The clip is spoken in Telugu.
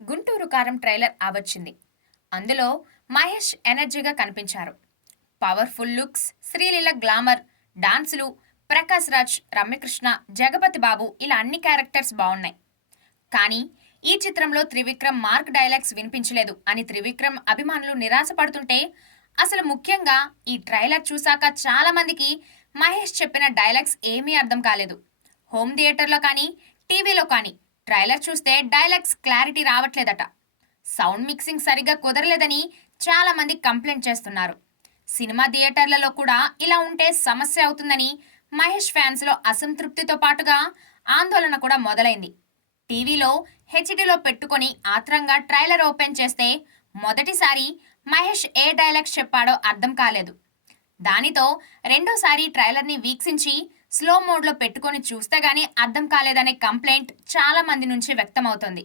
గుంటూరు కారం ట్రైలర్ వచ్చింది. అందులో మహేష్ ఎనర్జీగా కనిపించారు. పవర్ఫుల్ లుక్స్, శ్రీలీల గ్లామర్, డాన్సులు, ప్రకాష్ రాజ్, రమ్యకృష్ణ, జగపతి బాబు ఇలా అన్ని క్యారెక్టర్స్ బాగున్నాయి. కానీ ఈ చిత్రంలో త్రివిక్రమ్ మార్క్ డైలాగ్స్ వినిపించలేదు అని త్రివిక్రమ్ అభిమానులు నిరాశపడుతుంటే, అసలు ముఖ్యంగా ఈ ట్రైలర్ చూశాక చాలా మందికి మహేష్ చెప్పిన డైలాగ్స్ ఏమీ అర్థం కాలేదు. హోమ్ థియేటర్లో కానీ, టీవీలో కానీ ట్రైలర్ చూస్తే డైలాగ్స్ క్లారిటీ రావట్లేదట. సౌండ్ మిక్సింగ్ సరిగ్గా కుదరలేదని చాలా మంది కంప్లైంట్ చేస్తున్నారు. సినిమా థియేటర్లలో కూడా ఇలా ఉంటే సమస్య అవుతుందని మహేష్ ఫ్యాన్స్లో అసంతృప్తితో పాటుగా ఆందోళన కూడా మొదలైంది. టీవీలో హెచ్డీలో పెట్టుకొని ఆత్రంగా ట్రైలర్ ఓపెన్ చేస్తే మొదటిసారి మహేష్ ఏ డైలాగ్స్ చెప్పాడో అర్థం కాలేదు. దానితో రెండోసారి ట్రైలర్ని వీక్షించి స్లో మోడ్లో పెట్టుకొని చూస్తే గానీ అర్థం కాలేదనే కంప్లైంట్ చాలా మంది నుంచి వ్యక్తమవుతోంది.